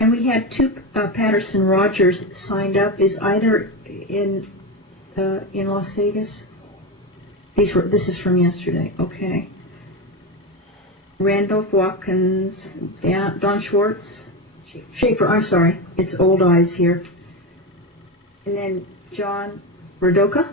And we had two Patterson Rogers signed up. Is either in Las Vegas? This is from yesterday. Okay. Randolph Watkins, Don Schwartz, Schaefer. I'm sorry, it's old eyes here. And then John Radoka.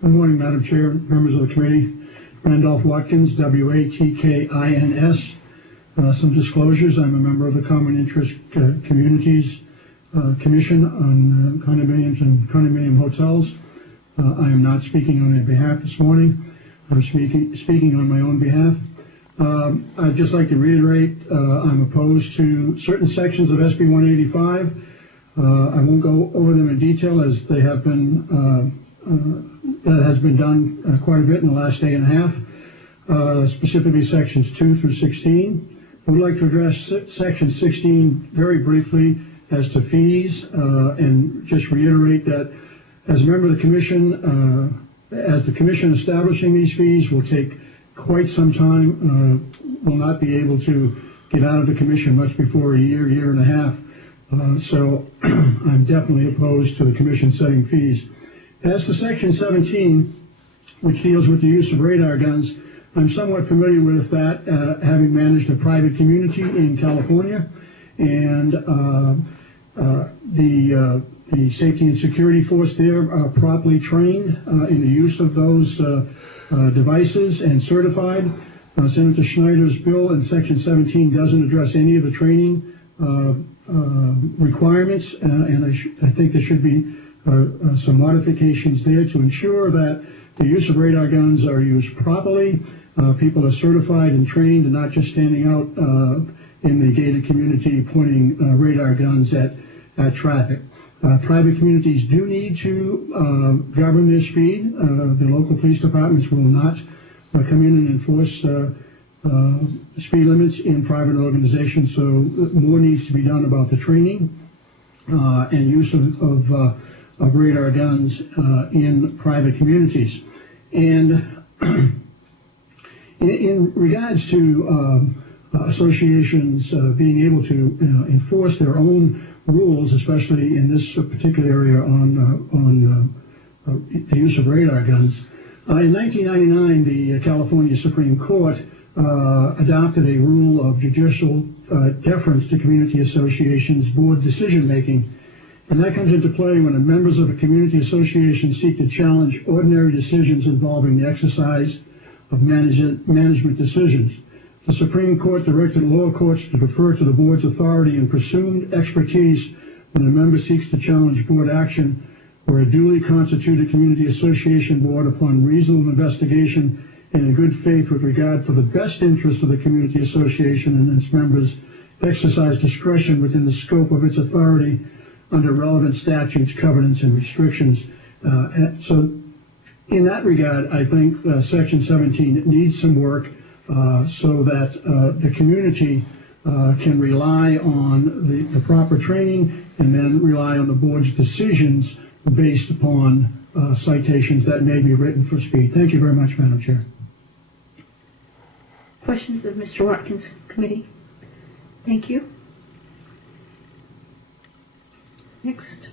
Good morning, Madam Chair, members of the committee. Randolph Watkins, W-A-T-K-I-N-S. Some disclosures. I'm a member of the Common Interest Communities Commission on Condominiums and Condominium Hotels. I am not speaking on their behalf this morning. I'm speaking on my own behalf. I'd just like to reiterate I'm opposed to certain sections of SB 185. I won't go over them in detail as they have been that has been done quite a bit in the last day and a half, specifically sections 2 through 16. I would like to address section 16 very briefly as to fees and just reiterate that as a member of the commission, as the commission establishing these fees will take quite some time, will not be able to get out of the commission much before a year and a half. So I'm definitely opposed to the commission setting fees. As to section 17, which deals with the use of radar guns, I'm somewhat familiar with that, having managed a private community in California, and the safety and security force there are properly trained in the use of those devices and certified. Senator Schneider's bill in section 17 doesn't address any of the training requirements, and I think there should be some modifications there to ensure that the use of radar guns are used properly. People are certified and trained and not just standing out in the gated community pointing radar guns at traffic. Private communities do need to govern their speed. The local police departments will not come in and enforce speed limits in private organizations, so more needs to be done about the training and use of radar guns in private communities. And in regards to associations being able to enforce their own rules, especially in this particular area on the use of radar guns, in 1999 the California Supreme Court adopted a rule of judicial deference to community associations' board decision-making. And that comes into play when the members of a community association seek to challenge ordinary decisions involving the exercise of management decisions. The Supreme Court directed lower courts to defer to the board's authority and presumed expertise when a member seeks to challenge board action where a duly constituted community association board, upon reasonable investigation and in good faith with regard for the best interest of the community association and its members, exercise discretion within the scope of its authority under relevant statutes, covenants, and restrictions. So in that regard, I think Section 17 needs some work so that the community can rely on the proper training and then rely on the board's decisions based upon citations that may be written for speed. Thank you very much, Madam Chair. Questions of Mr. Watkins, committee? Thank you. Next,